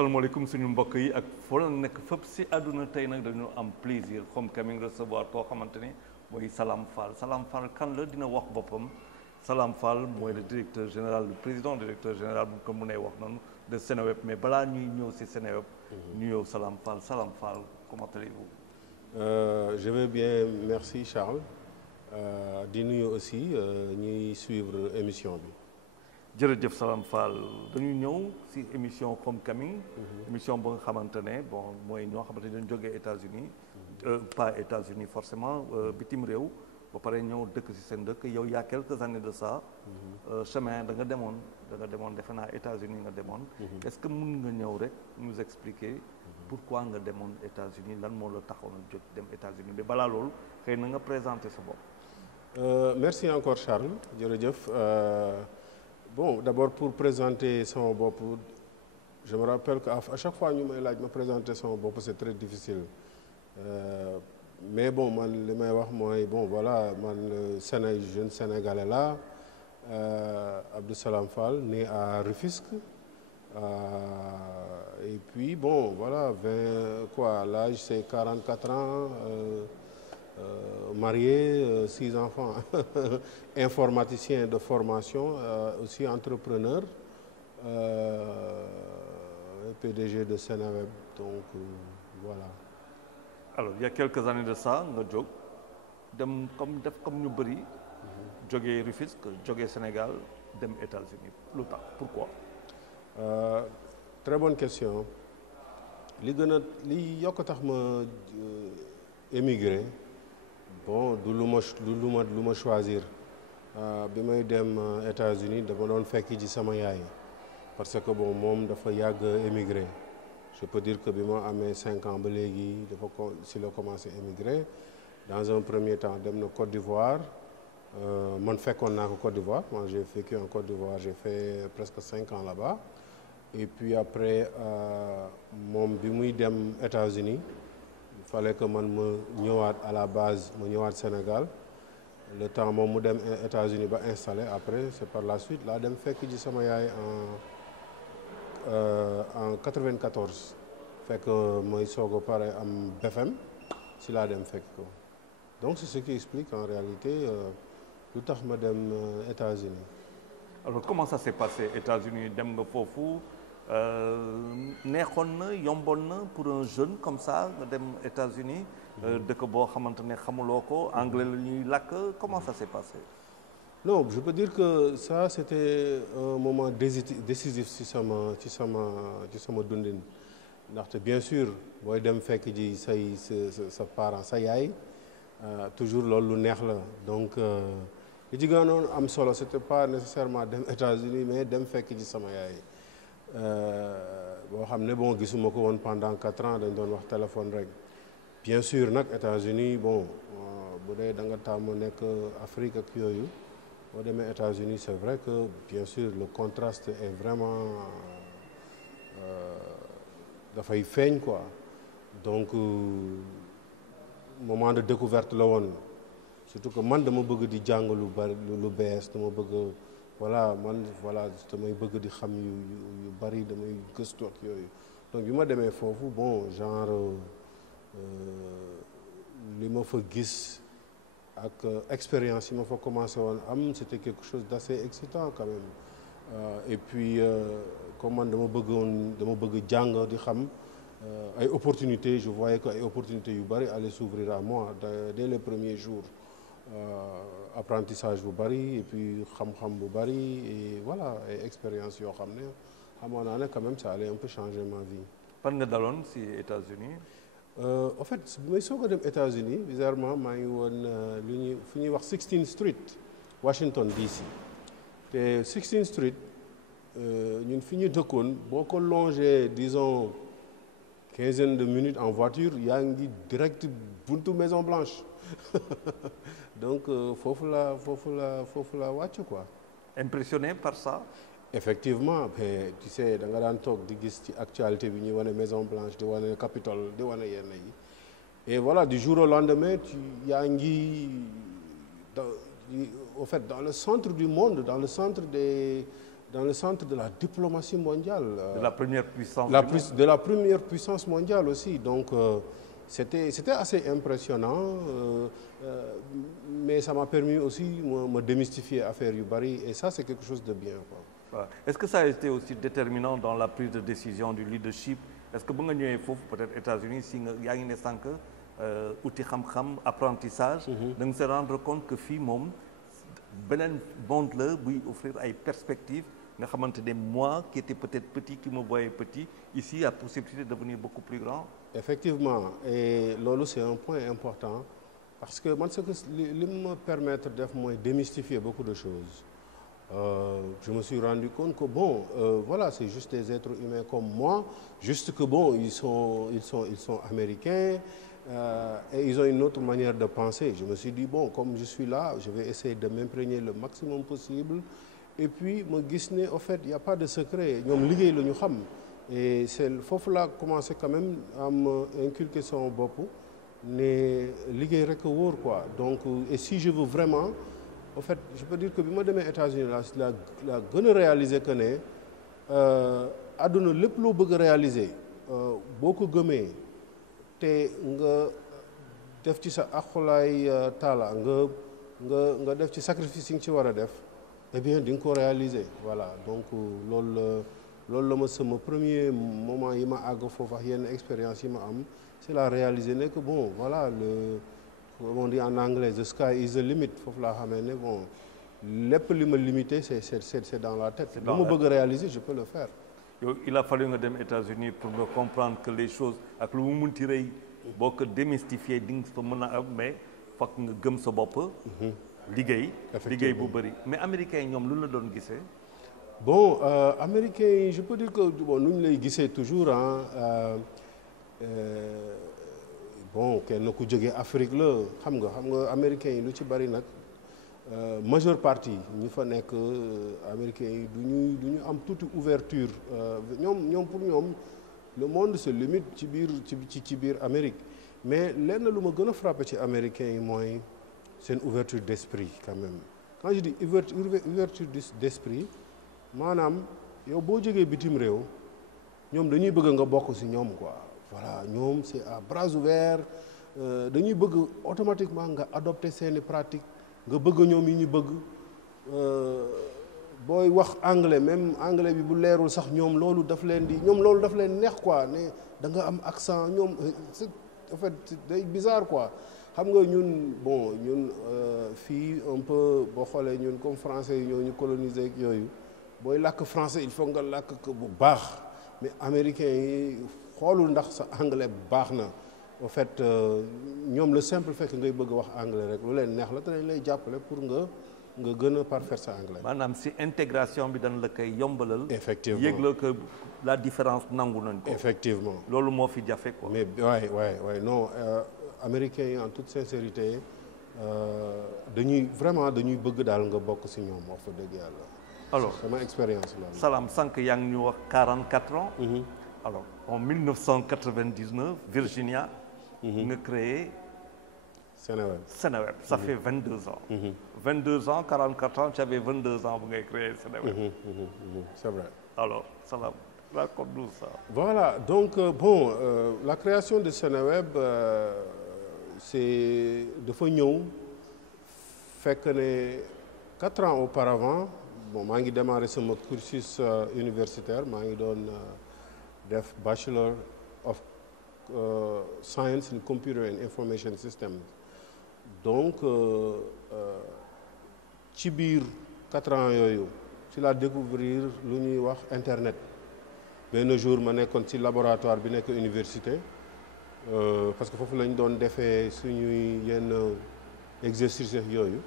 asalaamaaleykum suñu mbokk yi ak foo la nekk fépp si àdduna tey nag dañu am plaisir Homecoming recevoir koo xamante ni mooy Salam Fall Salam Fall kan la dina wax boppam Salam Fall mooy le directeur général le président directeur général bu ko mënee wax noonu de Seneweb mais balaa ñuy ñëw si Seneweb ñu ñëw Salam Fall comment allez-vous? Je vais bien merci Charles di nuyu aussi ñuy suivre émission bi. jërëjëf Salam Fall dañu ñëw ci émission Homecoming émission ba nga xamante ne bon mooy ñoo xamante ne dañu jógee États-Unis pas États-Unis forcément bitim réew ba pare ñëw dëkk ci seen dëkk yow y a quelques années de ça chemin da nga demoon defe naa États-Unis nga demoon est-ce que mën nga ñëw rek nous expliquer pourquoi nga demoon États-Unis lan moo la taxoon a jóg dem États-Unis mais balaa loolu xëy na nga présenter sa bopp. Merci encore Charles jërëjëf. Bon, d'abord pour présenter son bopp, je me rappelle qu'à chaque fois ñu may laaj ma présenter son bopp c'est très difficile mais bon man li may wax mooy bon voilà man jeune sénégalais là Abdou Salam Fall né à Rufisque et puis bon voilà l'âge c'est 44 ans. Marié, 6 enfants, informaticien de formation, aussi entrepreneur, PDG de Seneweb, donc voilà. Alors il y a quelques années de ça nga jóg dem comme ñu bëri jógee Rufisque jógee Sénégal dem États-Unis lu tax pourquoi? Très bonne question li yokk tax ma émigré. Bon du lu ma choisir bi may dem États-Unis dama doon fekk ji sama yaay parce que bon moom dafa yàgg émigré je peux dire que bi ma amee 5 ans ba léegi si la commencé émigré dans un premier temps dem na Côte d'Ivoire man fekkoon naa ko Côte d'Ivoire moi j'ai vécu en Côte d'Ivoire j'ai fait presque 5 ans là-bas et puis après moom bi muy dem États-Unis il fallait que man ma ñëwaat à la base ma ñëwaat Sénégal le temps moom mu dem États-Unis ba installé après c'est par la suite laa dem fekk ji sama yaay en 94 fekk mooy soog a pare am BFM si laa dem fekk ko donc c'est ce qui explique en réalité lu tax ma dem États-Unis. Alors comment ça s'est passé États-Unis dem nga foofu neexoon na yomboon na pour un jeune comme ça nga dem États-Unis dëkk boo xamante ne xamuloo ko anglais la ñuy làkk comment ça s'est passé? Non je peux dire que ça c'était un moment décisif ci sama dundin ndaxte bien sûr booy dem fekk ji sa parent sa yaay toujours loolu lu neex la donc li ci gënoon am solo c'était pas nécessairement dem États-Unis mais dem fekk ji sama yaay boo xam ne bon gisuma ko woon pendant 4 ans dañ doon wax téléphone rek bien sûr nag États-Unis bon bu dee da nga tàmm nekk Afrique ak yooyu boo demee États-Unis c'est vrai que bien sûr le contraste est vraiment dafay feeñ quoi donc moment de découverte la woon surtout que man dama bëgg di jàng lu bari lu bees dama bëgg voilà damay bëgg di xam yu bari damay gëstu ak yooyu donc bi ma demee foofu bon genre li ma fa gis ak expérience yi ma fa commencé woon am c'était quelque chose d'assez excitant quand même et puis comme man dama bëgg jàng di xam ay opportunités je voyais que ay opportunités yu bari allaient s'ouvrir à moi dès les premiers jours apprentissage bu bari et puis xam-xam bu bari et voilà ay expérience yoo xam ne xamoon naa ne quand même ça allait un peu changer ma vie. fan nga daloon ci États-Unis? En fait bi may soog a dem États-Unis bizarrement maa ngi woon fu ñuy wax 16th Street Washington DC te 16th Street ñun fi ñu dëkkoon boo ko longé disons quinzaine de minutes en voiture yaa ngi direct buntu Maison Blanche donc foofu la wàcc quoi. Impressionné par ça? Effectivement mais tu sais da nga daan toog di gis ci actualité bi ñuy wane Maison Blanche di wane Capitole di wane yenn yi et voilà du jour au lendemain yaa ngi au fait dans le centre du monde dans le centre dans le centre de la diplomatie mondiale. De la première puissance. De la première puissance mondiale aussi. Donc, c'était assez impressionnant. Mais ça m'a permis aussi de me démystifier affaire yu bari. Et ça, c'est quelque chose de bien, quoi. Est-ce que ça a été aussi déterminant dans la prise de décision du leadership? Est-ce que ba nga ñëwee foofu peut-être États-Unis si nga yaa ngi ne sànq outil xam-xam apprentissage. da nga se rendre compte que fii moom beneen monde la buy offrir ay perspectives nga xamante ne moi qui était peut-être petit qui me voyais petit ici il y a possibilité de devenir beaucoup plus grand. Effectivement, et loolu c'est un point important parce que man ce que li me permettre def mooy démystifier beaucoup de choses. Je me suis rendu compte que bon, voilà, c'est juste des êtres humains comme moi, juste que bon, ils sont américains et ils ont une autre manière de penser. Je me suis dit bon, comme je suis là, je vais essayer de m'imprégner le maximum possible. Et puis ma gis ne au fait, il n'y a pas de secret. ñoom liggéey la ñu xam. Et c'est foofu laa commencé quand même à me inculquer son bopp ne liggéey rek a wóor quoi. Donc et si je veux vraiment. En fait je peux dire que bi ma demee États-Unis la gën a réaliser que ne àdduna lépp loo bëgg a réaliser boo ko gëmee te nga def ci sa aqulaay taala nga def ci sacrifice yi nga ci war a def eh bien di nga ko réaliser voilà donc loolu la ma sama premier moment yi ma àgg foofu ak yenn expérience yi ma am c'est la réaliser ne que bon voilà comme on dit en anglais the sky is the limit foofu laa xamee ne bon lépp li ma limité c'est dans la tête. lu ma bëgg a réaliser je peux le faire. yow il a fallu nga dem États-Unis pour nga comprendre que les choses ak lu mu munti rëy boo ko démystifier di nga fa mën a am mais fokk nga gëm sa bopp. liggéey bu bëri mais américains yi ñoom lu la doon gisee. bon américains yi je peux dire que bon nu ñu lay gisee toujours bon kenn ku jógee Afrique la xam nga américains yi lu ci bari nag majeure partie ñi fa nekk américains yi du ñu am toute ouverture ñoom pour ñoom le monde se limite ci biir Amérique mais lenn lu ma gën a frappé ci américains yi mooy seen ouverture d'esprit quand même quand je dis ouverture d'esprit maanaam yow boo jógee bitim réew ñoom dañuy bëgg nga bokk ci ñoom quoi. Voilà ñoom c'est à bras ouverts dañuy bëgg automatiquement nga adopter seeni pratique nga bëgg ñoom yi ñu bëgg booy wax anglais même anglais bi bu leerul sax ñoom loolu daf leen neex quoi ne da nga am accent ñoom c'est en fait day bizarre quoi xam nga ñun fii un peu boo xoolee ñun comme français yi ñoo ñu coloniser ak yooyu booy làkk français il faut nga làkk ko bu baax mais américains yi xoolul ndax sa anglais baax na en fait ñoom le simple fait que ngay bëgg wax anglais rek lu leen neex la te dañ lay jàppale pour nga gën a parfaire sa anglais. maanaam si intégration bi dañ la koy yombalal. effectivement yëg la que la différence nangu nañ ko. effectivement loolu moo fi jafe quoi. mais waay non américains yi en toute sincérité dañuy bëgg daal nga bokk si ñoom wax fa dëgg yàlla. alors sama expérience la. Salam sànq yaa ngi ñu wax 44 ans. Alors, en 1999, Virginia, nga créé Seneweb. Ça fait 22 ans. 22 ans, 44 ans, tu avais 22 ans pour créer Seneweb. C'est vrai. Alors, Salam, raconte-nous ça. Voilà, donc la création de Seneweb, c'est dafa ñëw fekk ne 4 ans auparavant bon maa ngi démarré sama cursus universitaire maa ngi doon def Bachelor of Science in Computer and Information Systems donc ci biir 4 ans yooyu ci laa découvrir lu ñuy wax internet benn jour ma nekkoon ci laboratoire bi nekk université parce que foofu lañ doon defee suñuy yenn exercice yooyu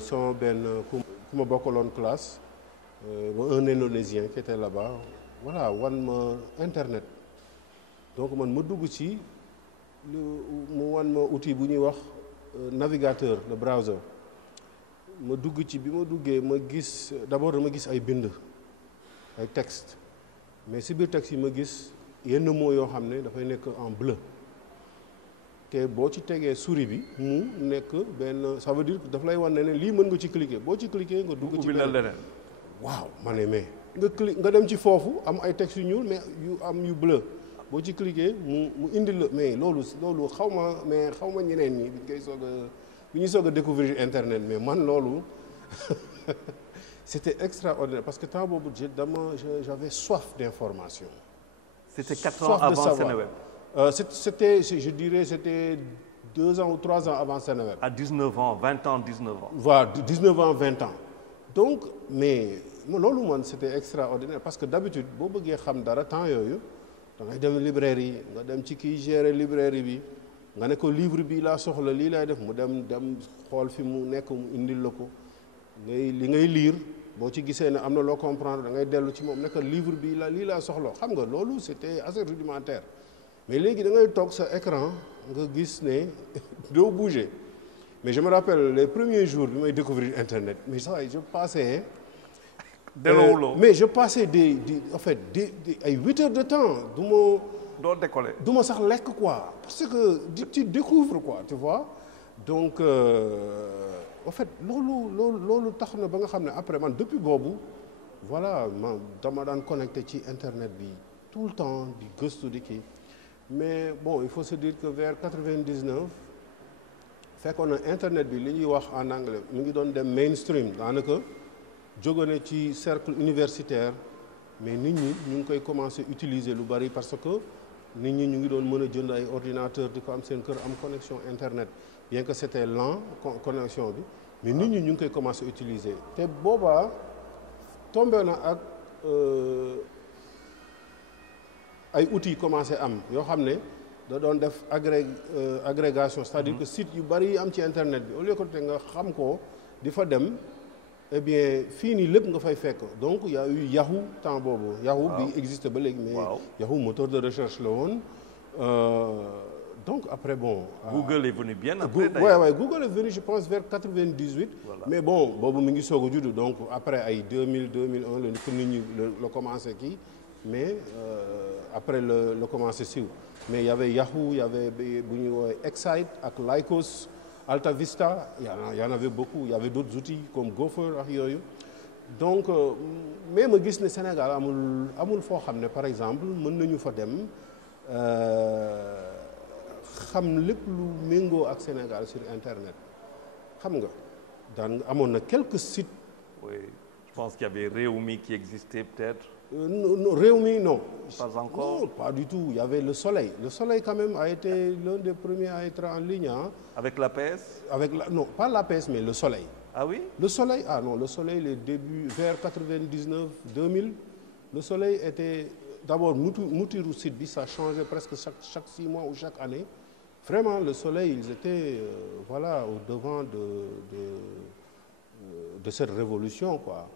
sama benn ku ma bokkaloon classe un Indonésien qui était là-bas voilà wan ma internet donc man ma dugg ci mu wan ma outil bu ñuy wax navigateur le browser ma dugg ci bi ma duggee ma gis d'abord dama gis ay bind ay texte mais si biir texte yi ma gis yenn mots yoo xam ne dafay nekk en bleu te boo ci tegee souris bi mu nekk benn ça veut dire que daf lay wan ne lii mën nga ci cliquer boo ci cliquer nga dugg ci benn waaw ma ne mais nga dem ci foofu am ay textes yu ñuul mais yu bleu boo ci cliquer mu indil la mais loolu xaw ma ñeneen ñi bi ñuy soog a découvrir internet mais man loolu c'était extraordinaire parce que temps boobu j'avais soif d'information. C'était 4 ans avant Seneweb. Je dirais c'était 2 ans ou 3 ans avant Seneweb. À 19 ans, 20 ans, 19 ans. Voilà, 19 ans, 20 ans. Donc, mais loolu man c'était extraordinaire parce que d'habitude boo bëggee xam dara temps yooyu da ngay dem librairie nga dem ci kiy gérer librairie bi nga ne ko livre bi laa soxla lii laay def mu dem xool fi mu nekk mu indil la ko li ngay lire boo ci gisee ne am na loo comprendre da ngay dellu ci moom ne que livre bi lii laa soxla xam nga loolu c'était assez rudimentaire mais léegi da ngay toog sa écran nga gis ne doo bouger mais je me rappelle les premiers jours bi may découvrir internet mais ça je passais mais je passais en fait ay 8 heures de temps doo décoller du ma sax lekk quoi parce que tu découvres quoi tu vois donc en fait loolu tax na ba nga xam ne après man depuis boobu voilà man dama daan connecté ci internet bi tout le temps di gëstu di kii mais bon il faut se dire que vers 99 fekkoon na internet bi li ñuy wax en anglais mu ngi doon dem mainstream daanaka jógone ci cercle universitaire mais nit ñi ñu ngi koy commencer utiliser lu bari parce que nit ñi ñu ngi doon mën a jënd ay ordinateur di ko am seen kër am connexion internet bien que c'était lent connexion bi mais nit ñi ñu ngi koy commencer utiliser te boobaa tombé na ak ay outils commencé am yoo xam ne da doon def agrégation c'est-à-dire que site yu bari yi am ci internet bi au lieu que te nga xam ko di fa dem eh bien fii nii lépp nga fay fekk donc y a eu Yahoo temps boobu Yahoo bi existe ba léegi mais Yahoo moteur de recherche la woon donc après bon Google est venu bien après d'ailleurs. Ouais, Google est venu je pense vers 98 voilà. Mais bon boobu mi ngi soog a judd donc après ay 2000 2001 la ko nit ñi la commencé kii mais après la commencé siiw mais y avait Yahoo y avait bu ñuy woowee Excite ak Lycos Alta Vista y en avait beaucoup y avait d'autres outils comme Gopher ak yooyu donc mais ma gis ne Sénégal amul foo xam ne par exemple mën nañu fa dem xam lépp lu méngoo ak Sénégal sur internet xam nga daan amoon na quelques sites. Oui, je pense qu'il y avait Rewmi qui existait peut-être. Non, Rewmi non. Pas encore. Non, pas du tout. Il y avait Le Soleil. Le Soleil quand même a été l'un des premiers à être en ligne. Hein. Avec l'APS? Non, pas l'APS mais Le Soleil. Ah oui? Le Soleil, Le Soleil, les débuts vers 99, 2000, Le Soleil était d'abord mutiru site bi ça changeait presque chaque 6 mois ou chaque année. Vraiment Le Soleil, ils étaient voilà au devant de cette révolution quoi.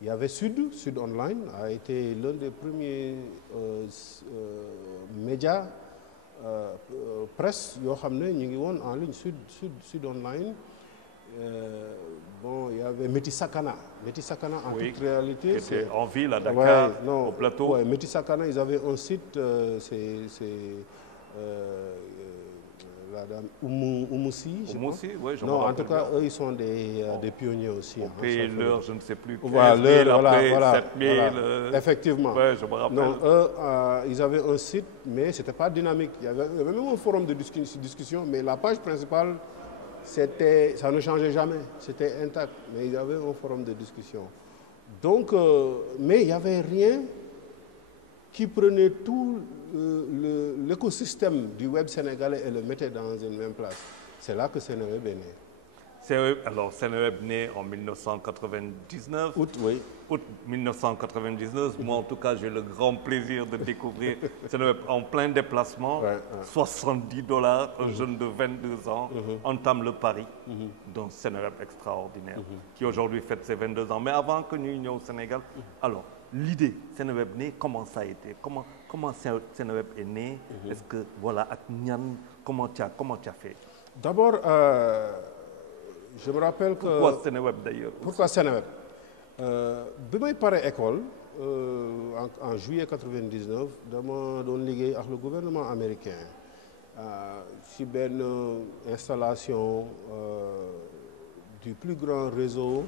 Il y avait Sud Online a été l'un des premiers médias presse yoo xam ne ñu ngi woon en ligne Sud Online. Bon, il y avait Meti Sakana en toute réalité. Qui était en ville à Dakar, au plateau. Ouais, Meti Sakana, ils avaient un site, la dame Oumoussi, je pense. Oui, je Non, me en tout cas, bien. eux, ils sont des pionniers aussi. On payait l'heure, je ne sais plus, 15 voilà, 000, après voilà, 7 000. voilà. Effectivement. Ouais, je me rappelle. Non, eux, ils avaient un site, mais ce n'était pas dynamique. Il y avait même un forum de discussion, mais la page principale, ça ne changeait jamais, c'était intact, mais il y avait un forum de discussion. Donc, mais il n'y avait rien qui prenait tout l'écosystème du web sénégalais et le mettait dans une même place. C'est là que Seneweb est né. Alors, Seneweb né en 1999. Août 1999. Moi, en tout cas, j'ai le grand plaisir de découvrir Seneweb en plein déplacement. Ouais. $70, un jeune de 22 ans entame le pari d'un Seneweb extraordinaire qui aujourd'hui fête ses 22 ans. Mais avant que nous ayons au Sénégal, alors, l'idée Seneweb né, comment ça a été? Comment Seneweb est né? Est-ce que, voilà, ak ñan, comment tu as fait? D'abord, je me rappelle que... Pourquoi Seneweb d'ailleurs? Pourquoi Seneweb? Bi may pare école en juillet 99 dama doon liggéey ak le gouvernement américain ci benn installation du plus grand réseau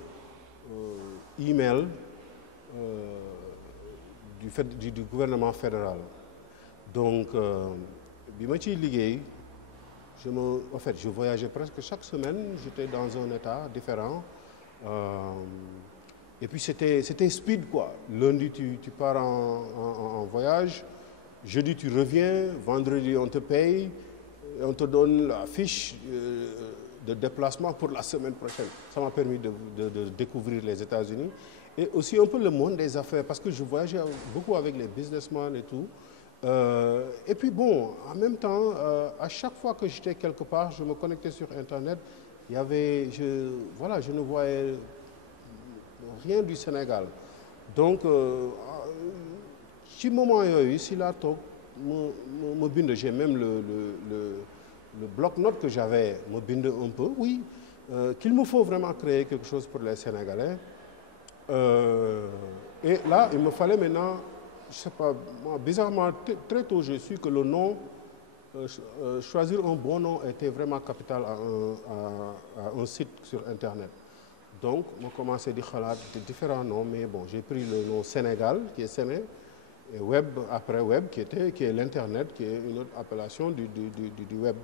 email du gouvernement fédéral. Donc bi ma ciy liggéey en fait je voyageais presque chaque semaine, j'étais dans un état différent. Et puis c'était speed quoi. Lundi tu pars en voyage, jeudi tu reviens, vendredi on te paye, on te donne la fiche de déplacement pour la semaine prochaine. Ça m'a permis de découvrir les États-Unis et aussi un peu le monde des affaires parce que je voyageais beaucoup avec les businessmen et tout. Et puis bon, en même temps, à chaque fois que j'étais quelque part, je me connectais sur Internet, il y avait, je ne voyais rien du Sénégal. Donc, ci moment yooyu si laa toog ma bind, j'ai même le bloc-notes que j'avais, me bind un peu, oui, qu'il me faut vraiment créer quelque chose pour les Sénégalais. Et là, il me fallait maintenant, je sais pas, moi, bizarrement, très tôt, j'ai su que le nom, choisir un bon nom était vraiment capital à un site sur Internet. Donc, on a commencé à faire différents noms, mais bon, j'ai pris le nom Sénégal, qui est Séné, et Web, après Web, qui est l'Internet, qui est une autre appellation du Web.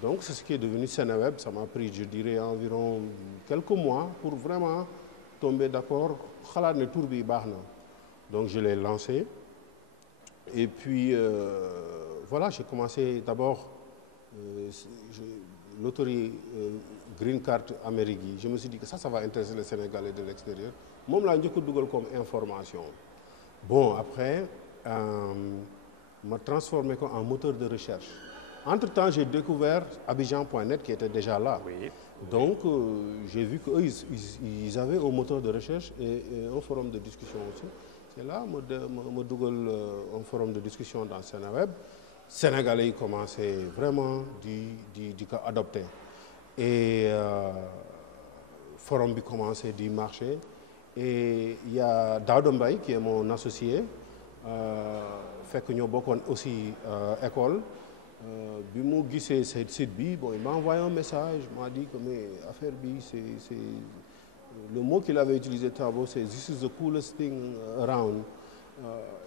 Donc, c'est ce qui est devenu Sénéweb. Ça m'a pris, je dirais, environ quelques mois pour vraiment tomber d'accord. Donc, je l'ai lancé. Et puis, voilà, j'ai commencé d'abord l'autorité Green Card Amérique. Je me suis dit que ça va intéresser les Sénégalais de l'extérieur. Moi, je l'ai Google comme information. Bon, après, m'a transformé en moteur de recherche. Entre-temps, j'ai découvert Abidjan.net qui était déjà là. Oui. Donc, j'ai vu qu'eux, ils avaient un moteur de recherche et un forum de discussion aussi. C'est là que je Google un forum de discussion dans Sénéweb. Sénégalais commençaient vraiment à adopter. Et le forum a commencé à marcher. Et il y a Daouda Mbaye qui est mon associé, fait que nous avons aussi école. Bi mu gisee cette site bi, bon, il m'a envoyé un message, il m'a dit que mais affaire bi c'est le mot qu'il avait utilisé tantôt, c'est this is the coolest thing around.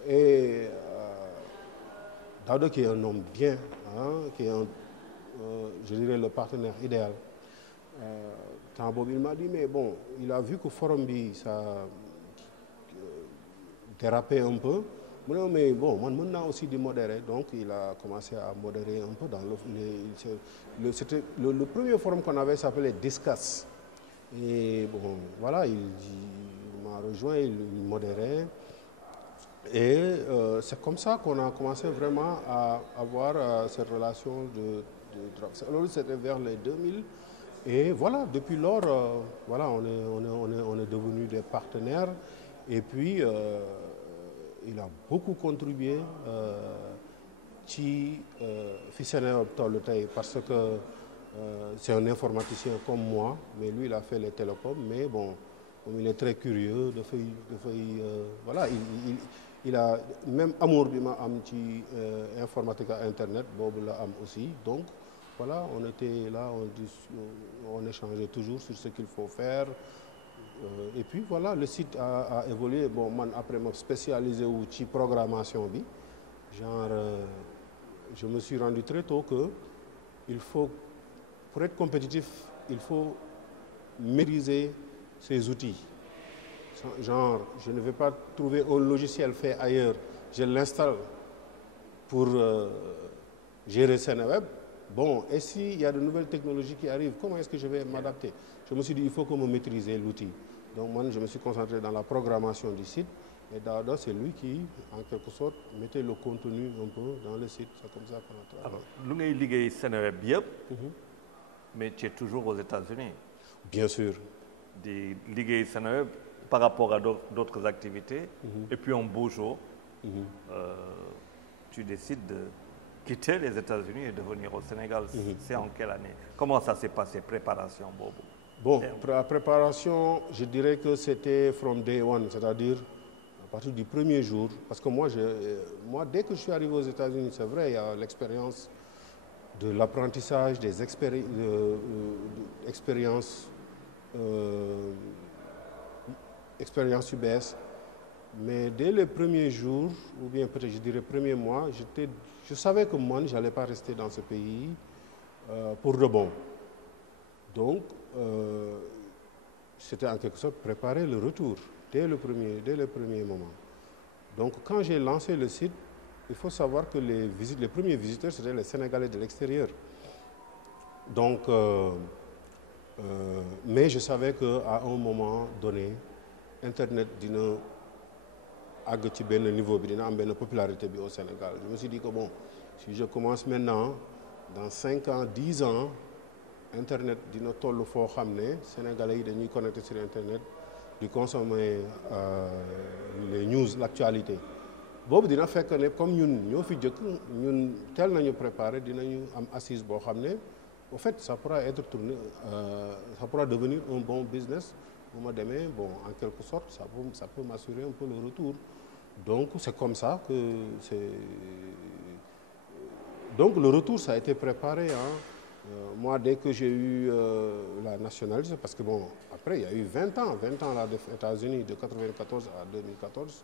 Et Daouda qui est un homme bien, hein, qui est je dirais le partenaire idéal. Il m'a dit mais bon, il a vu que forum bi ça dérapait un peu. Mais bon, moi aussi de modérer, donc il a commencé à modérer un peu dans c'était le premier forum qu'on avait s'appelait Discuss. Et bon, voilà, il m'a rejoint, il modérait. Et c'est comme ça qu'on a commencé vraiment à avoir cette relation de travail. Alors c'était vers les 2000. Et voilà, depuis lors, voilà, on est devenus des partenaires. Et puis, il a beaucoup contribué parce que c'est un informaticien comme moi, mais lui il a fait les télécoms, mais bon, comme il est très curieux, voilà, il a même amour bima am ci informatique à internet, bobu la am aussi, donc voilà, on était là, on échangeait toujours sur ce qu'il faut faire. Et puis voilà, le site a évolué. Bon, moi, après, je me spécialisé en programmation. Je me suis rendu très tôt que pour être compétitif, il faut maîtriser ces outils. Genre, je ne vais pas trouver un logiciel fait ailleurs, je l'installe pour gérer Sénéweb. Bon, et s'il y a de nouvelles technologies qui arrivent, comment est-ce que je vais m'adapter? Je me suis dit, il faut que je maîtrise l'outil. Donc moi, je me suis concentré dans la programmation du site. Et Daouda, c'est lui qui, en quelque sorte, mettait le contenu un peu dans le site. C'est comme ça qu'on a travaillé. Alors, vous avez liggéey Sénéweb, mais tu es toujours aux États-Unis. Bien sûr. Des liggéey Sénéweb par rapport à d'autres activités. Et puis un beau jour, tu décides de quitter les États-Unis et de venir au Sénégal. C'est en quelle année? Comment ça s'est passé, préparation, Bobo? Bon, la préparation, je dirais que c'était from day one, c'est-à-dire à partir du premier jour. Parce que moi, dès que je suis arrivé aux États-Unis, c'est vrai, il y a l'expérience de l'apprentissage, des expériences UBS. Mais dès les premiers jours, ou bien peut-être je dirais premiers mois, je savais que moi, je n'allais pas rester dans ce pays pour de bon. Donc, c'était en quelque sorte préparer le retour dès le premier moment. Donc, quand j'ai lancé le site, il faut savoir que les premiers visiteurs, c'était les Sénégalais de l'extérieur. Donc, mais je savais qu'à un moment donné, Internet dina àgg ci benn niveau bi dina am benn popularité bi au Sénégal. Je me suis dit que bon, si je commence maintenant, dans 5 ans, 10 ans, Internet dina toll foo xam ne Sénégalais yi dañuy connecté sur Internet di consommer les news, l'actualité. boobu dina fekk ne comme ñun ñoo fi jëkk ñun teel nañu préparer dinañu am assise boo xam ne au fait ça pourra être tourné ça pourra devenir un bon business bu ma demee bon en quelque sorte ça peut m'assurer un peu le retour. Donc c'est comme ça que donc le retour ça a été préparé moi dès que j'ai eu la nationalité parce que bon après il y a eu 20 ans là aux États-Unis de 94 à 2014.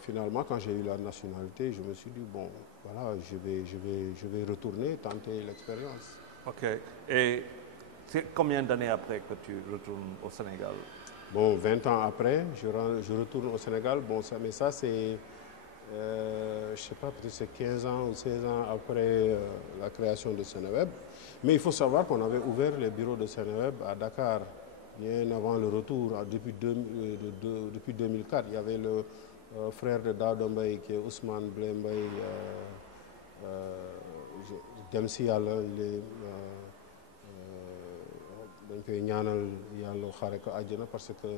Finalement, quand j'ai eu la nationalité, je me suis dit, bon, voilà, je vais retourner, tenter l'expérience. Ok. Et c'est combien d'années après que tu retournes au Sénégal? Bon, 20 ans après, je retourne au Sénégal. Bon, mais ça, c'est, je ne sais pas, peut-être c'est 15 ans ou 16 ans après la création de Seneweb. Mais il faut savoir qu'on avait ouvert les bureaux de Seneweb à Dakar, bien avant le retour, depuis 2004. Il y avait le frère de Daouda Mbaye qui est Ousmane Blé Mbaye dem si yàlla dañ koy ñaanal yàlla xaare ko àjjana parce que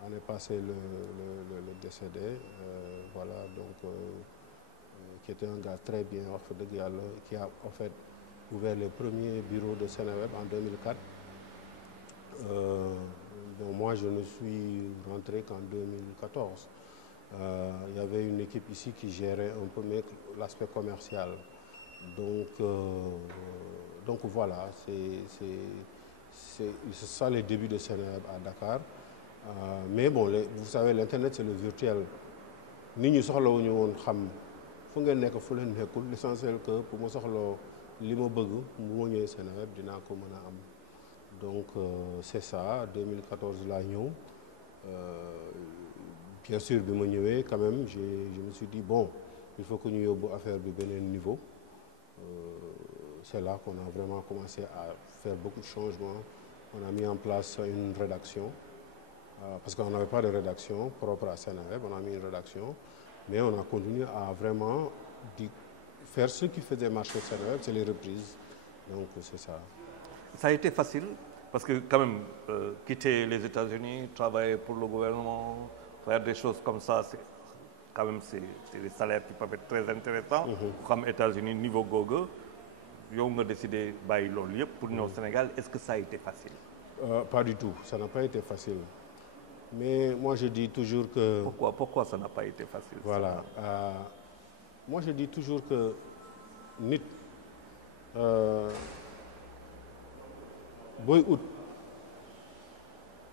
l'année passée le décédé voilà donc qui était un gars très bien wax fa dëgg yàlla qui a en fait ouvert les premiers bureaux de Seneweb en 2004. Bon, moi je ne suis rentré qu'en 2014. Il y avait une équipe ici qui gérait un peu l'aspect commercial. Donc voilà, c'est ça les débuts de Seneweb à Dakar. Mais bon, vous savez, l'Internet c'est le virtuel. Nit ñi soxlawuñu woon xam fu ngeen nekk fu leen nekkul l'essentiel que pour ma soxloo li ma bëgg bu ma ñëwee Seneweb dinaa ko mën a am. Donc c'est ça, 2014 laa ñëw. Bien sûr bi ma ñëwee quand même je me suis dit bon il faut que ñu yóbbu affaire bi beneen niveau. C'est là qu'on a vraiment commencé à faire beaucoup de changements. On a mis en place une rédaction parce qu'on n'avait pas de rédaction propre à Seneweb. On a mis une rédaction mais on a continué à vraiment faire ce qui faisait marcher Seneweb, c'est les reprises. Donc c'est ça. Ça a été facile parce que quand même quitter les États-Unis, travailler pour le gouvernement, faire des choses comme ça, c'est quand même c'est des salaires qui peuvent être très intéressants. Comme États-Unis niveau googu yow nga décidé bàyyi loolu yëpp pour ñëw au Sénégal. Est-ce que ça a été facile? Pas du tout, ça n'a pas été facile. Mais moi je dis toujours que pourquoi ça n'a pas été facile? Voilà. Moi je dis toujours que nit booy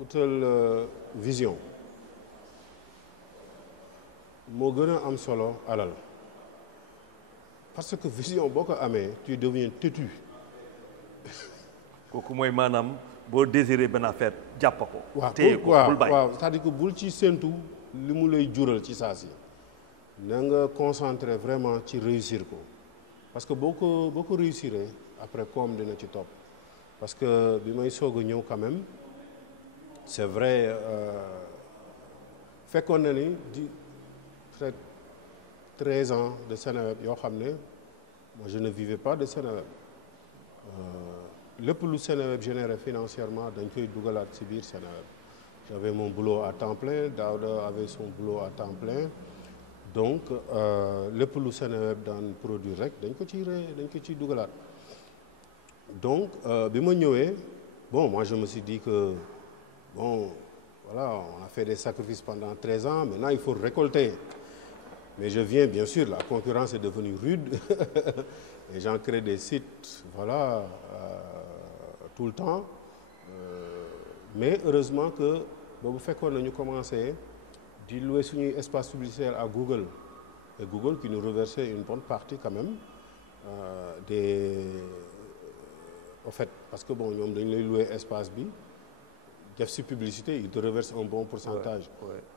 utal vision moo gën a am solo alal parce que vision boo ko amee tu deviens têtu. kooku mooy maanaam boo désiré benn affaire jàpp ko. téye ko bul bàyyi waaw c'est-à-dire que bul ci séntu li mu lay jural ci saa si na nga concentré vraiment ci réussir ko parce que boo ko réussiree après koom dina ci topp parce que bi may soog a ñëw quand même c'est vrai fekkoon na ni peut-être 13 ans de Seneweb yoo xam ne moi je ne vivais pas de Seneweb lépp lu Seneweb généré financièrement dañ koy dugalaat ci biir Seneweb. J'avais mon boulot à temps plein, Daouda avait son boulot à temps plein donc lépp lu Seneweb daan produire rek dañ ko ciy dugalaat donc bi ma ñëwee bon moi je me suis dit que bon voilà on a fait des sacrifices pendant 13 ans maintenant il faut récolter. Mais je viens, bien sûr, la concurrence est devenue rude. Les gens créent des sites, voilà, tout le temps. Mais heureusement que, bu fekkoon nañu commencé di louer suñuy espace publicitaire à Google et Google qui nous reversait une bonne partie quand même en fait parce que bon ñoom dañ lay louer espace bi def si publicité ils te reversent un bon pourcentage.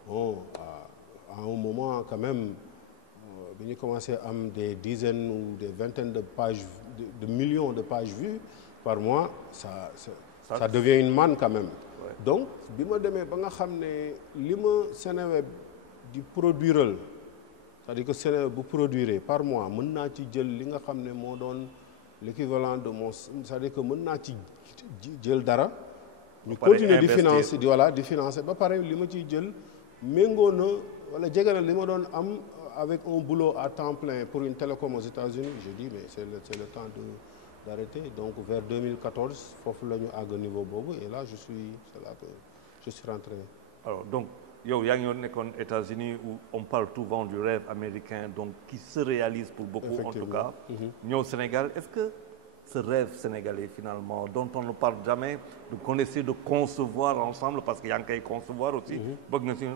Bon à un moment quand même bi ñu commencé am des dizaines ou des vingtaines de pages de millions de pages vues par mois ça devient une manne quand même. Donc bi ma demee ba nga xam ne li ma Seneweb di produiral c'est-à-dire que Seneweb bu produire par mois mën naa ci jël li nga xam ne moo doon l'équivalent de mon c'est-à-dire que mën naa ci jël dara ñu continuer di financer di financer ba pare li ma ciy jël méngoo na wala jege na li ma doon am avec un boulot à temps plein pour une télécom aux États-Unis je dis mais c'est le temps d'arrêter donc vers 2014 foofu la ñu àgg niveau boobu et là c'est là que je suis rentré. Alors donc yow yaa ngi nekkoon États-Unis où on parle souvent du rêve américain donc qui se réalise pour beaucoup en tout cas. ñëw Sénégal est-ce que ce rêve sénégalais finalement dont on ne parle jamais qu'on essaie de concevoir ensemble parce que yaa ngi koy concevoir aussi. bëgg na si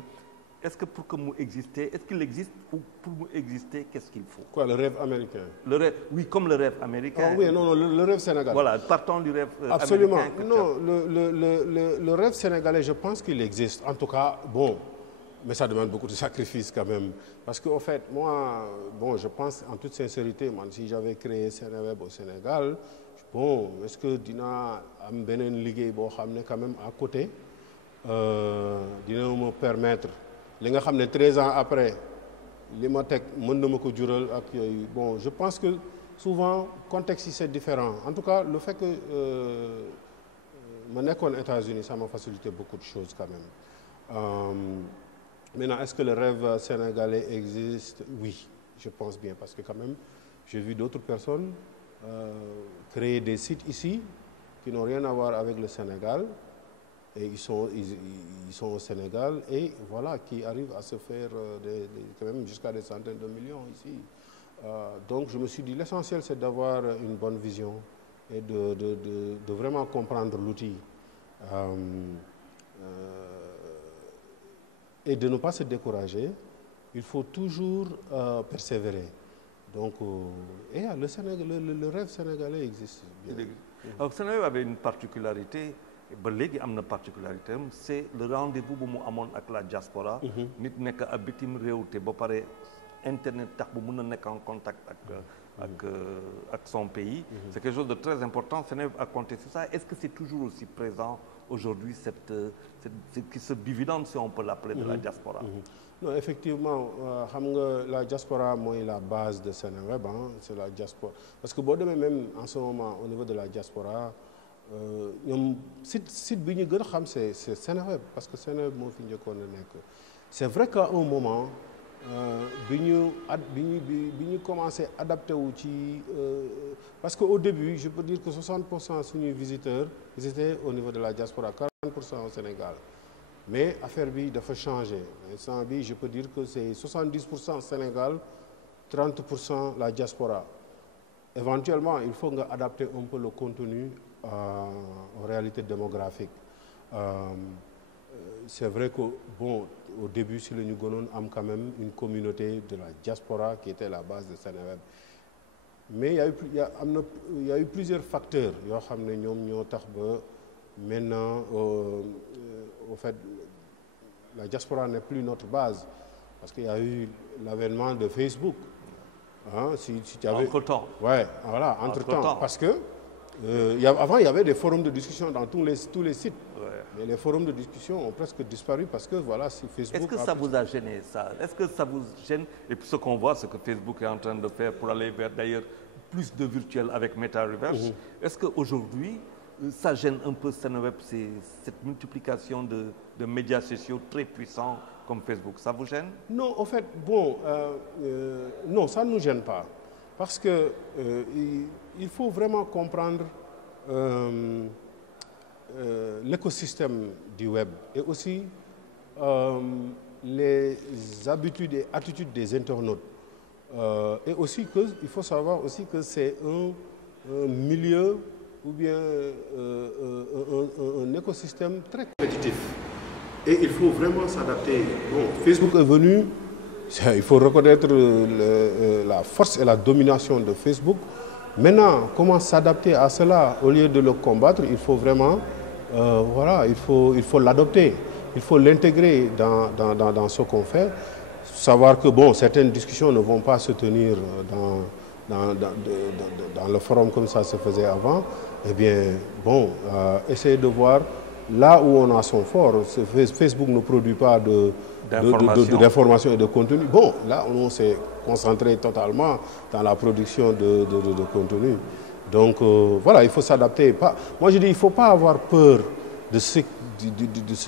est-ce que pour que mu exister est-ce qu'il existe ou pour mu exister qu'est-ce qu'il faut? Quoi, le rêve américain? Le rêve, oui, comme le rêve américain. Ah oui, non, le rêve sénégalais. Voilà, partons du rêve absolument. américain. Non, le rêve sénégalais, je pense qu'il existe. En tout cas, bon, mais ça demande beaucoup de sacrifices quand même. Parce qu'en fait, moi, bon, je pense en toute sincérité, man, si j'avais créé Seneweb au Sénégal, bon, est-ce que dina am benen liggéey boo xam ne quand même à côté dina me permettre li nga xam ne 13 ans après li ma teg mën na ma ko jural ak yooyu bon je pense que souvent contexte yi c'est différent en tout cas le fait que ma nekkoon États-Unis ça m'a facilité beaucoup de choses quand même maintenant est-ce que le rêve sénégalais existe? Oui, je pense bien parce que quand même j'ai vu d'autres personnes créer des sites ici qui n'ont rien à voir avec le Sénégal et ils sont au Sénégal et voilà qui arrivent à se faire quand même jusqu'à des centaines de millions ici. Donc je me suis dit l'essentiel c'est d'avoir une bonne vision et de vraiment comprendre l'outil et de ne pas se décourager. Il faut toujours persévérer. Donc et le rêve sénégalais existe bien. Alors Seneweb avait une particularité ba léegi am na particularité am c'est le rendez-vous bu mu amoon ak la diaspora. nit nekk ab bitim réew te ba pare internet tax bu mën a nekk en contact ak son pays. C'est quelque chose de très important. Seneweb a compté sur ça. Est-ce que c'est toujours aussi présent aujourd'hui ce dividende si on peut l'appeler de la diaspora? Non, effectivement xam nga la diaspora mooy la base de Seneweb c'est la diaspora parce que boo demee même en ce moment au niveau de la diaspora ñoom site bi ñu gën a xam c'est Seneweb parce que Seneweb moo fi njëkkoon a nekk. C'est vrai qu'à un moment bi ñu commencé adapté wu ci parce que au début je peux dire que 60% suñuy visiteurs ils étaient au niveau de la diaspora 40% au Sénégal. Mais affaire bi dafa changer instant bi je peux dire que c'est 70% Sénégal 30% la diaspora. Éventuellement il faut nga adapter un peu le contenu aux réalités démographiques. C'est vrai que bon au début si la ñu gënoon am quand même une communauté de la diaspora qui était la base de Seneweb. Mais il y a eu plusieurs facteurs yoo xam ne ñoom ñoo tax ba maintenant au fait la diaspora n'est plus notre base parce qu'il y a eu l'avènement de Facebook si tu avais entre-temps entre-temps parce que avant il y avait des forums de discussion dans tous les sites mais les forums de discussion ont presque disparu parce que voilà si Facebook est-ce que ça vous a gêné ça? Est-ce que ça vous gêne? Et puis ce qu'on voit c'est que Facebook est en train de faire pour aller vers d'ailleurs plus de virtuel avec Metaverse. Est-ce que aujourd'hui ça gêne un peu Seneweb, cette multiplication de médias sociaux très puissants comme Facebook, ça vous gêne? Non, en fait, bon, non, ça ne nous gêne pas. Parce que il faut vraiment comprendre l'écosystème du web et aussi les habitudes et attitudes des internautes. Et aussi il faut savoir aussi que c'est un milieu ou bien un écosystème très compétitif. Et il faut vraiment s'adapter. Bon, Facebook est venu, il faut reconnaître la force et la domination de Facebook. Maintenant, comment s'adapter à cela? Au lieu de le combattre, il faut vraiment, voilà, il faut l'adopter. Il faut l'intégrer dans ce qu'on fait. Savoir que, bon, certaines discussions ne vont pas se tenir dans le forum comme ça se faisait avant. Eh bien, bon, essayer de voir là où on a son fort. Facebook ne produit pas d'informations et de contenu. Bon, là, on s'est concentré totalement dans la production de contenu. Donc, voilà, il faut s'adapter. Moi, je dis, il ne faut pas avoir peur de ce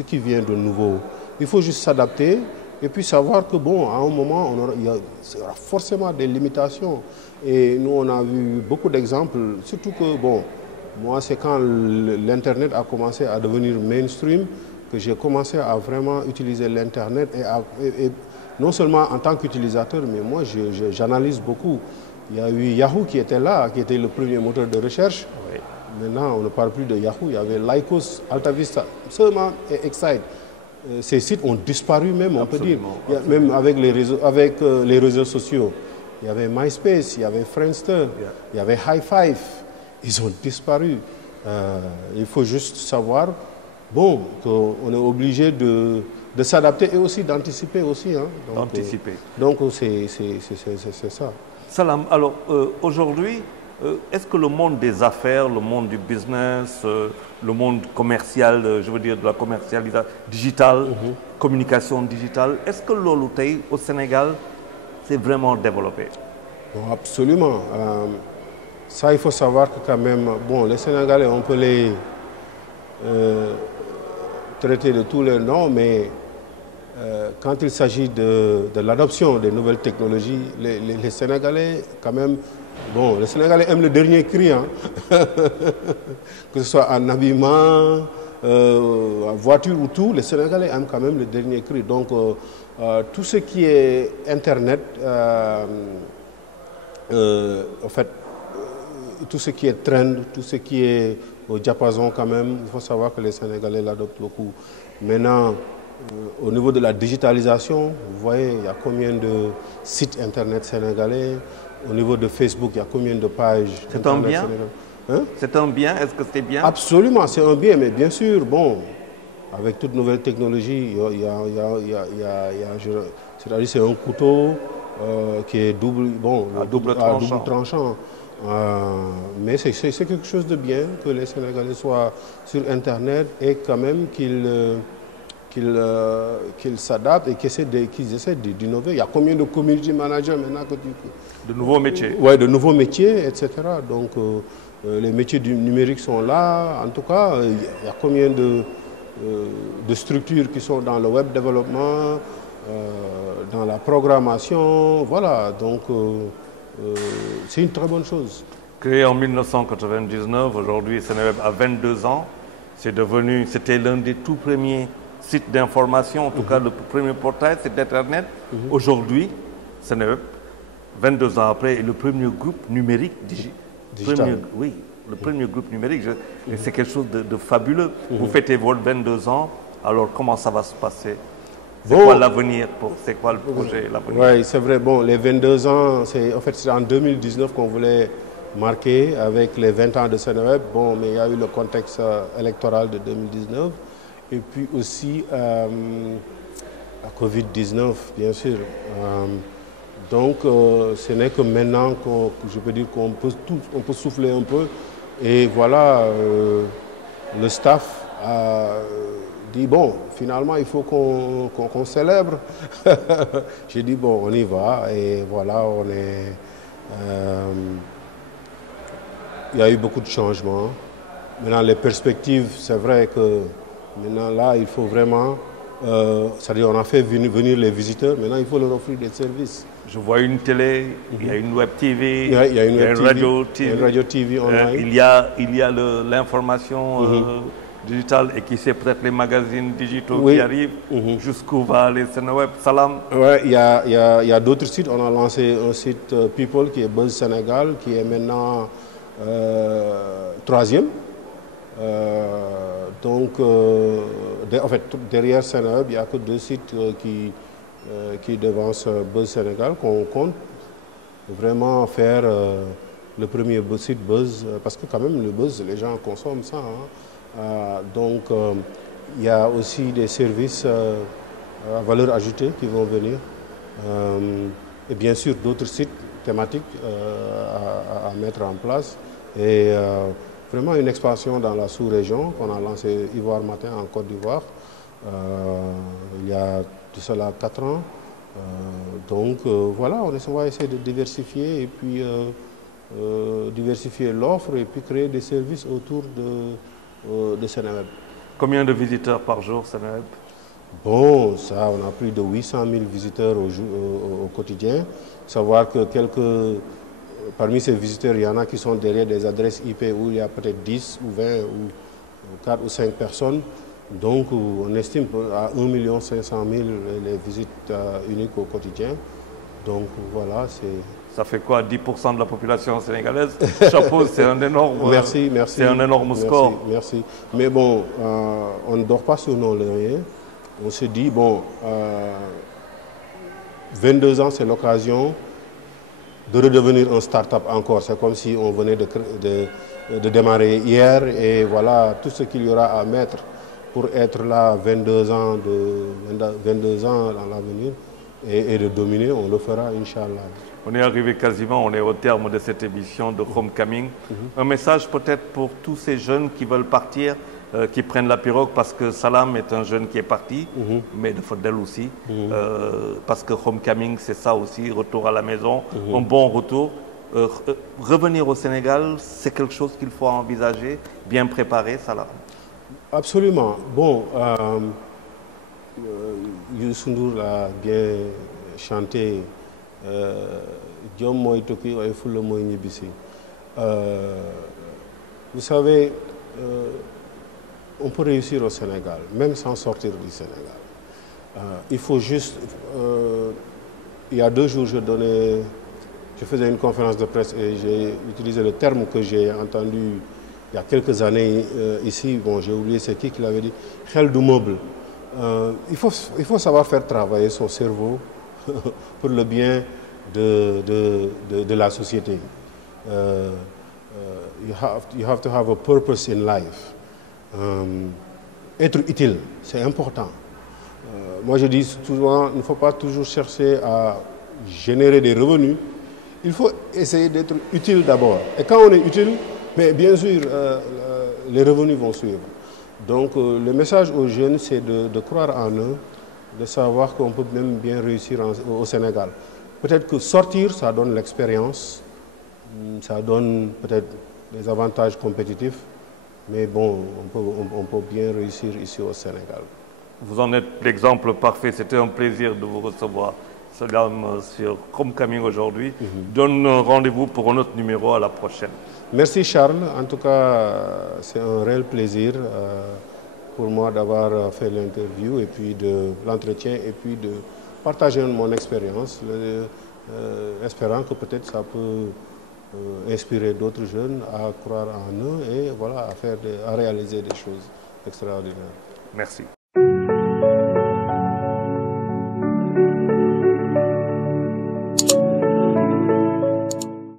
qui vient de nouveau. Il faut juste s'adapter et puis savoir que, bon, à un moment, il y aura forcément des limitations. Et nous, on a vu beaucoup d'exemples, surtout que, bon, moi, c'est quand l'Internet a commencé à devenir mainstream que j'ai commencé à vraiment utiliser l'Internet et non seulement en tant qu'utilisateur, mais moi, j'analyse beaucoup. Il y a eu Yahoo qui était là, qui était le premier moteur de recherche. Oui. Maintenant, on ne parle plus de Yahoo. Il y avait Lycos, AltaVista, seulement et Excite. Ces sites ont disparu même, on peut dire. Même avec les réseaux sociaux. Il y avait MySpace, il y avait Friendster, il y avait High Five. Ils ont disparu. Il faut juste savoir, bon, qu'on est obligé de s'adapter et aussi d'anticiper aussi. Hein. Donc c'est ça. Salam, alors aujourd'hui, est-ce que le monde des affaires, le monde du business, le monde commercial, je veux dire de la commercialisation digitale, communication digitale, est-ce que l'Oloutei au Sénégal s'est vraiment développé? Bon, absolument. Ça, il faut savoir que quand même, bon, les Sénégalais, on peut les traiter de tous les noms, mais quand il s'agit de l'adoption des nouvelles technologies, les Sénégalais, quand même, bon, les Sénégalais aiment le dernier cri, hein. Que ce soit en habillement, en voiture ou tout, les Sénégalais aiment quand même le dernier cri. Donc, tout ce qui est Internet, en fait, tout ce qui est trend, tout ce qui est au diapason quand même, il faut savoir que les Sénégalais l'adoptent beaucoup. Maintenant, au niveau de la digitalisation, vous voyez, il y a combien de sites Internet sénégalais. Au niveau de Facebook, il y a combien de pages. C'est un bien C'est un bien? Est-ce que c'est bien? Absolument, c'est un bien, mais bien sûr, bon, avec toute nouvelle technologie, c'est-à-dire c'est un couteau qui est double tranchant. Mais c'est quelque chose de bien que les Sénégalais soient sur Internet et quand même qu'ils s'adaptent et qu'ils essaient d'innover. Il y a combien de community managers maintenant de nouveaux métiers. Oui, de nouveaux métiers, etc. Donc, les métiers du numérique sont là. En tout cas, il y a combien de structures qui sont dans le web développement, dans la programmation. Voilà, donc c'est une très bonne chose. Créé en 1999, aujourd'hui, Seneweb a 22 ans. C'était l'un des tout premiers sites d'information, en tout cas le premier portail, c'est Internet. Aujourd'hui, Seneweb, 22 ans après, est le premier groupe numérique digital. Le premier groupe numérique. C'est quelque chose de fabuleux. Vous fêtez vos 22 ans, alors comment ça va se passer? C'est quoi l'avenir? C'est quoi le projet, l'avenir? Oui, c'est vrai. Bon, les 22 ans, en fait, c'est en 2019 qu'on voulait marquer avec les 20 ans de Seneweb. Bon, mais il y a eu le contexte électoral de 2019. Et puis aussi la Covid-19, bien sûr. Donc, ce n'est que maintenant je peux dire qu'on peut souffler un peu. Et voilà, le staff a dit, bon, finalement, il faut qu'on célèbre. J'ai dit, bon, on y va. Et voilà, il y a eu beaucoup de changements. Maintenant, les perspectives, c'est vrai que maintenant, là, il faut vraiment... c'est-à-dire, on a fait venir les visiteurs. Maintenant, il faut leur offrir des services. Je vois une télé, il y a une web TV, il y a une radio TV. Il y a une radio TV online. Il y a l'information digitale et qui c'est peut-être les magazines digitaux qui arrivent. Jusqu'où va aller Seneweb? Salam? Oui, il y a d'autres sites. On a lancé un site People qui est Buzz Sénégal, qui est maintenant 3e. Donc, en fait, derrière Seneweb, il n'y a que 2 sites qui devancent Buzz Sénégal, qu'on compte vraiment faire le premier site Buzz, parce que quand même le Buzz, les gens consomment ça. Donc, il y a aussi des services à valeur ajoutée qui vont venir. Et bien sûr, d'autres sites thématiques à mettre en place. Et vraiment une expansion dans la sous-région qu'on a lancé Ivoire Matin en Côte d'Ivoire il y a de cela 4 ans. Donc voilà, on va essayer de diversifier et puis diversifier l'offre et puis créer des services autour de Seneweb. Combien de visiteurs par jour, Seneweb? Bon, ça, on a plus de 800 000 visiteurs au quotidien. Savoir que parmi ces visiteurs, il y en a qui sont derrière des adresses IP où il y a peut-être 10 ou 20 ou 4 ou 5 personnes. Donc, on estime à 1 500 000 les visites uniques au quotidien. Donc, voilà, c'est... Ça fait quoi, 10% de la population sénégalaise? Chapeau, c'est un énorme, merci. C'est un énorme score. Merci. Mais bon, on ne dort pas sur nos lauriers. On se dit, bon, 22 ans, c'est l'occasion de redevenir un start-up encore. C'est comme si on venait de démarrer hier et voilà tout ce qu'il y aura à mettre pour être là 22 ans dans l'avenir et de dominer, on le fera, Inch'Allah. On est arrivé quasiment, on est au terme de cette émission de Homecoming. Un message peut-être pour tous ces jeunes qui veulent partir, qui prennent la pirogue, parce que Salam est un jeune qui est parti, mais de Fodel aussi, parce que Homecoming, c'est ça aussi, retour à la maison, un bon retour. Revenir au Sénégal, c'est quelque chose qu'il faut envisager, bien préparer, Salam. Absolument. Bon, Youssou Ndour l'a bien chanté. Vous savez, on peut réussir au Sénégal, même sans sortir du Sénégal. Il faut juste... il y a 2 jours, je faisais une conférence de presse et j'ai utilisé le terme que j'ai entendu il y a quelques années ici. Bon, j'ai oublié c'est qui l'avait dit. Khel du meuble. Il faut savoir faire travailler son cerveau pour le bien de la société. You have to have a purpose in life. Être utile, c'est important. Moi, je dis souvent, il ne faut pas toujours chercher à générer des revenus. Il faut essayer d'être utile d'abord. Et quand on est utile, mais bien sûr, les revenus vont suivre. Donc, le message aux jeunes, c'est de croire en eux, de savoir qu'on peut même bien réussir au Sénégal. Peut-être que sortir, ça donne l'expérience, ça donne peut-être des avantages compétitifs, mais bon, on peut bien réussir ici au Sénégal. Vous en êtes l'exemple parfait. C'était un plaisir de vous recevoir, Salam, sur Homecoming aujourd'hui. Donne rendez-vous pour un autre numéro à la prochaine. Merci Charles. En tout cas, c'est un réel plaisir pour moi d'avoir fait l'interview et puis de l'entretien et puis de partager mon expérience, espérant que peut-être ça peut inspirer d'autres jeunes à croire en eux et voilà, à réaliser des choses extraordinaires. Merci.